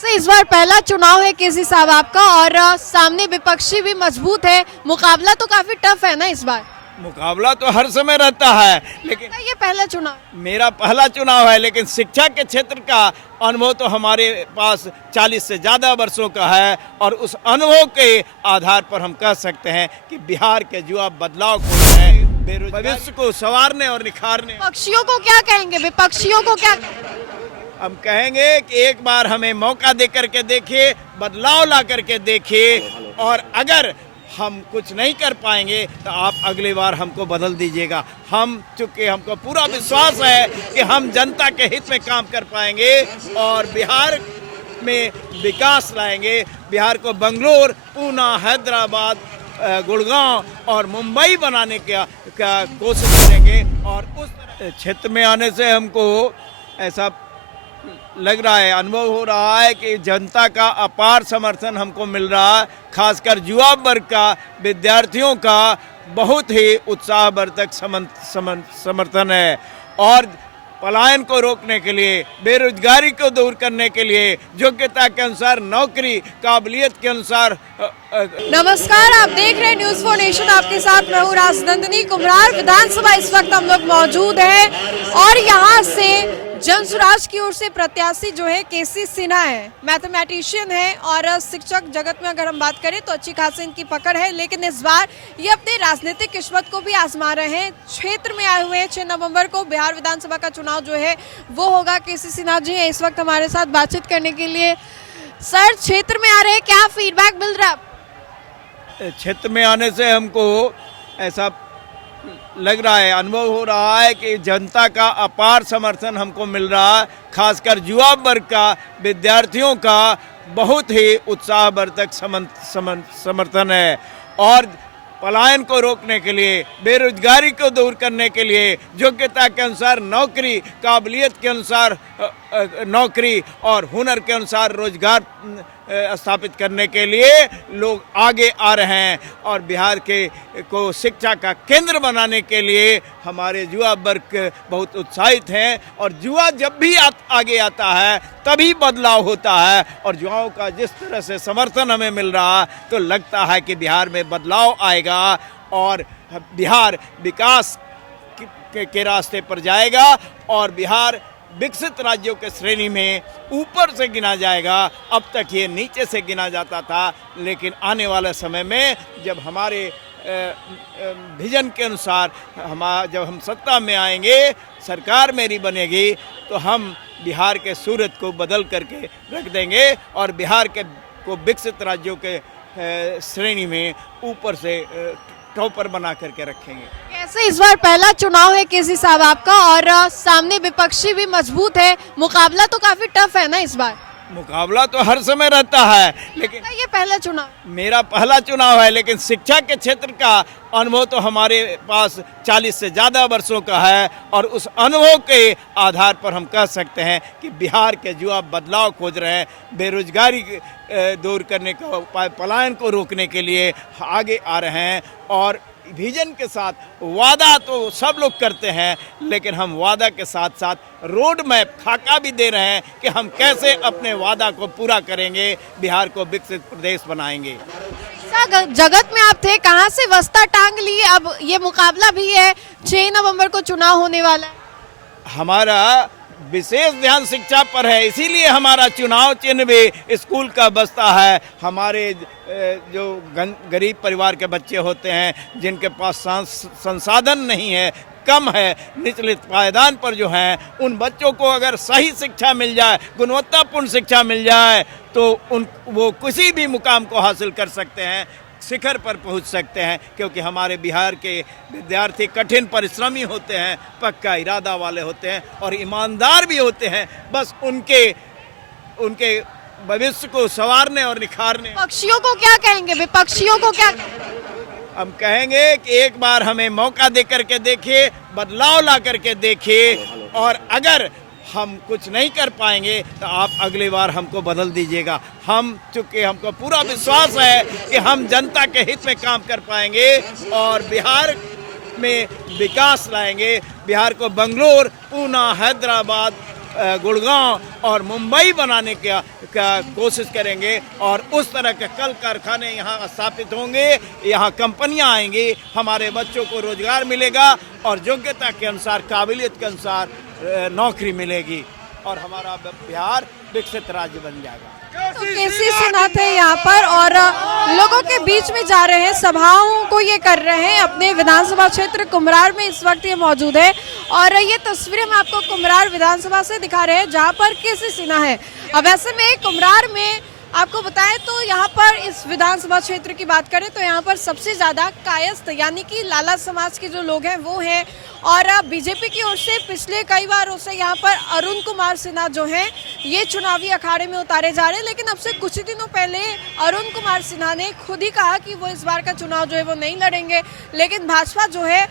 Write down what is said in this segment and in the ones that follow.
कैसे इस बार पहला चुनाव है केसी साहब आपका और सामने विपक्षी भी मजबूत है, मुकाबला तो काफी टफ है ना इस बार। मुकाबला तो हर समय रहता है, लेकिन ये पहला चुनाव मेरा पहला चुनाव है। लेकिन शिक्षा के क्षेत्र का अनुभव तो हमारे पास 40 से ज़्यादा वर्षों का है और उस अनुभव के आधार पर हम कह सकते हैं कि बिहार के युवा बदलाव को है, भविष्य को संवारने और निखारने। विपक्षियों को क्या कहेंगे, विपक्षियों को क्या हम कहेंगे कि एक बार हमें मौका दे करके देखिए, बदलाव ला करके देखिए, और अगर हम कुछ नहीं कर पाएंगे तो आप अगली बार हमको बदल दीजिएगा। चूँकि हमको पूरा विश्वास है कि हम जनता के हित में काम कर पाएंगे और बिहार में विकास लाएंगे। बिहार को बंगलोर, पूना, हैदराबाद, गुड़गांव और मुंबई बनाने का कोशिश करेंगे। और उस क्षेत्र में आने से हमको ऐसा लग रहा है, अनुभव हो रहा है कि जनता का अपार समर्थन हमको मिल रहा है। खासकर युवा वर्ग का, विद्यार्थियों का बहुत ही उत्साहवर्धक समर्थन है। और पलायन को रोकने के लिए, बेरोजगारी को दूर करने के लिए, योग्यता के अनुसार नौकरी, काबिलियत के अनुसार। नमस्कार, आप देख रहे हैं न्यूज़ फॉर नेशन, आपके साथ मैं हूँ राजनंदिनी कुम्हार। विधानसभा इस वक्त हम लोग मौजूद हैं और यहाँ से जनसुराज की ओर से प्रत्याशी जो है केसी सिन्हा है, मैथमेटिशियन है और शिक्षक जगत में अगर हम बात करें तो अच्छी खासी इनकी पकड़ है। लेकिन इस बार ये अपनी राजनीतिक किस्मत को भी आजमा रहे हैं। क्षेत्र में आए हुए हैं। 6 नवंबर को बिहार विधानसभा का चुनाव जो है वो होगा। केसी सिन्हा जी है इस वक्त हमारे साथ बातचीत करने के लिए। सर, क्षेत्र में आ रहे हैं, क्या फीडबैक मिल रहा है? क्षेत्र में आने से हमको ऐसा लग रहा है, अनुभव हो रहा है कि जनता का अपार समर्थन हमको मिल रहा है। खासकर युवा वर्ग का, विद्यार्थियों का बहुत ही उत्साहवर्धक समर्थन है। और पलायन को रोकने के लिए, बेरोजगारी को दूर करने के लिए, योग्यता के अनुसार नौकरी, काबिलियत के अनुसार नौकरी और हुनर के अनुसार रोजगार स्थापित करने के लिए लोग आगे आ रहे हैं। और बिहार को शिक्षा का केंद्र बनाने के लिए हमारे युवा वर्ग बहुत उत्साहित हैं। और युवा जब भी आगे आता है तभी बदलाव होता है। और युवाओं का जिस तरह से समर्थन हमें मिल रहा है तो लगता है कि बिहार में बदलाव आएगा और बिहार विकास के रास्ते पर जाएगा और बिहार विकसित राज्यों के श्रेणी में ऊपर से गिना जाएगा। अब तक ये नीचे से गिना जाता था, लेकिन आने वाले समय में जब हमारे विजन के अनुसार जब हम सत्ता में आएंगे, सरकार मेरी बनेगी, तो हम बिहार के सूरत को बदल करके रख देंगे और बिहार को विकसित राज्यों के श्रेणी में ऊपर से टॉपर बना करके रखेंगे। कैसे इस बार पहला चुनाव है केसी साहब आपका और सामने विपक्षी भी मजबूत है, मुकाबला तो काफी टफ है ना इस बार। मुकाबला तो हर समय रहता है, लेकिन ये पहला चुनाव मेरा पहला चुनाव है। लेकिन शिक्षा के क्षेत्र का अनुभव तो हमारे पास 40 से ज़्यादा वर्षों का है और उस अनुभव के आधार पर हम कह सकते हैं कि बिहार के युवा बदलाव खोज रहे हैं। बेरोजगारी दूर करने का उपाय, पलायन को रोकने के लिए आगे आ रहे हैं। और विजन के साथ वादा तो सब लोग करते हैं, लेकिन हम वादा के साथ साथ रोड मैप, खाका भी दे रहे हैं कि हम कैसे अपने वादा को पूरा करेंगे, बिहार को विकसित प्रदेश बनाएंगे। जगत में आप थे, कहां से वस्ता टांग लिए, अब ये मुकाबला भी है, 6 नवंबर को चुनाव होने वाला है। हमारा विशेष ध्यान शिक्षा पर है, इसीलिए हमारा चुनाव चिन्ह भी स्कूल का बस्ता है। हमारे जो गरीब परिवार के बच्चे होते हैं, जिनके पास संसाधन नहीं है, कम है, निचले पायदान पर जो हैं, उन बच्चों को अगर सही शिक्षा मिल जाए, गुणवत्तापूर्ण शिक्षा मिल जाए, तो वो किसी भी मुकाम को हासिल कर सकते हैं, शिखर पर पहुंच सकते हैं। क्योंकि हमारे बिहार के विद्यार्थी कठिन परिश्रमी होते हैं, पक्का इरादा वाले होते हैं और ईमानदार भी होते हैं। बस उनके भविष्य को संवारने और निखारने। विपक्षियों को क्या कहेंगे, विपक्षियों को क्या हम कहेंगे कि एक बार हमें मौका दे करके देखिए, बदलाव ला करके देखिए, और अगर हम कुछ नहीं कर पाएंगे तो आप अगली बार हमको बदल दीजिएगा। चूँकि हमको पूरा विश्वास है कि हम जनता के हित में काम कर पाएंगे और बिहार में विकास लाएंगे। बिहार को बंगलोर, पूना, हैदराबाद, गुड़गांव और मुंबई बनाने का कोशिश करेंगे और उस तरह के कल कारखाने यहाँ स्थापित होंगे, यहाँ कंपनियाँ आएंगी, हमारे बच्चों को रोजगार मिलेगा और योग्यता के अनुसार, काबिलियत के अनुसार नौकरी मिलेगी और हमारा बिहार विकसित राज्य बन जाएगा। तो केसी सिन्हा थे यहाँ पर और लोगों के बीच में जा रहे हैं, सभाओं को ये कर रहे हैं अपने विधानसभा क्षेत्र कुम्हरार में। इस वक्त ये मौजूद है और ये तस्वीरें हम आपको कुम्हरार विधानसभा से दिखा रहे हैं जहाँ पर केसी सिन्हा है। अब ऐसे में कुम्हरार में आपको बताएं तो यहाँ पर इस विधानसभा क्षेत्र की बात करें तो यहाँ पर सबसे ज्यादा कायस्थ यानी कि लाला समाज के जो लोग हैं वो हैं और बीजेपी की ओर से पिछले कई बारों से यहाँ पर अरुण कुमार सिन्हा जो हैं ये चुनावी अखाड़े में उतारे जा रहे हैं। लेकिन अब से कुछ दिनों पहले अरुण कुमार सिन्हा ने खुद ही कहा कि वो इस बार का चुनाव जो है वो नहीं लड़ेंगे, लेकिन भाजपा जो है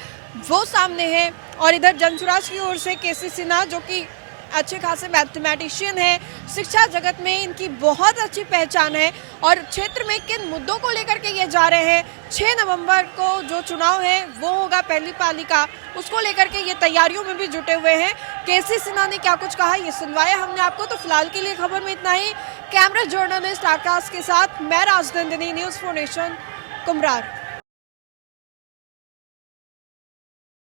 वो सामने है। और इधर जनसुराज की ओर से केसी सिन्हा जो कि अच्छे खासे मैथमेटिशियन है, शिक्षा जगत में इनकी बहुत अच्छी पहचान है और क्षेत्र में किन मुद्दों को लेकर के ये जा रहे हैं। 6 नवंबर को जो चुनाव है वो होगा पहली पाली का, उसको लेकर के ये तैयारियों में भी जुटे हुए हैं। केसी सिन्हा ने क्या कुछ कहा ये सुनवाया हमने आपको। तो फिलहाल के लिए खबर में इतना ही। कैमरा जर्नलिस्ट आकाश के साथ मैं राजनंदिनी, न्यूज़ 4 नेशन, कुम्हरार।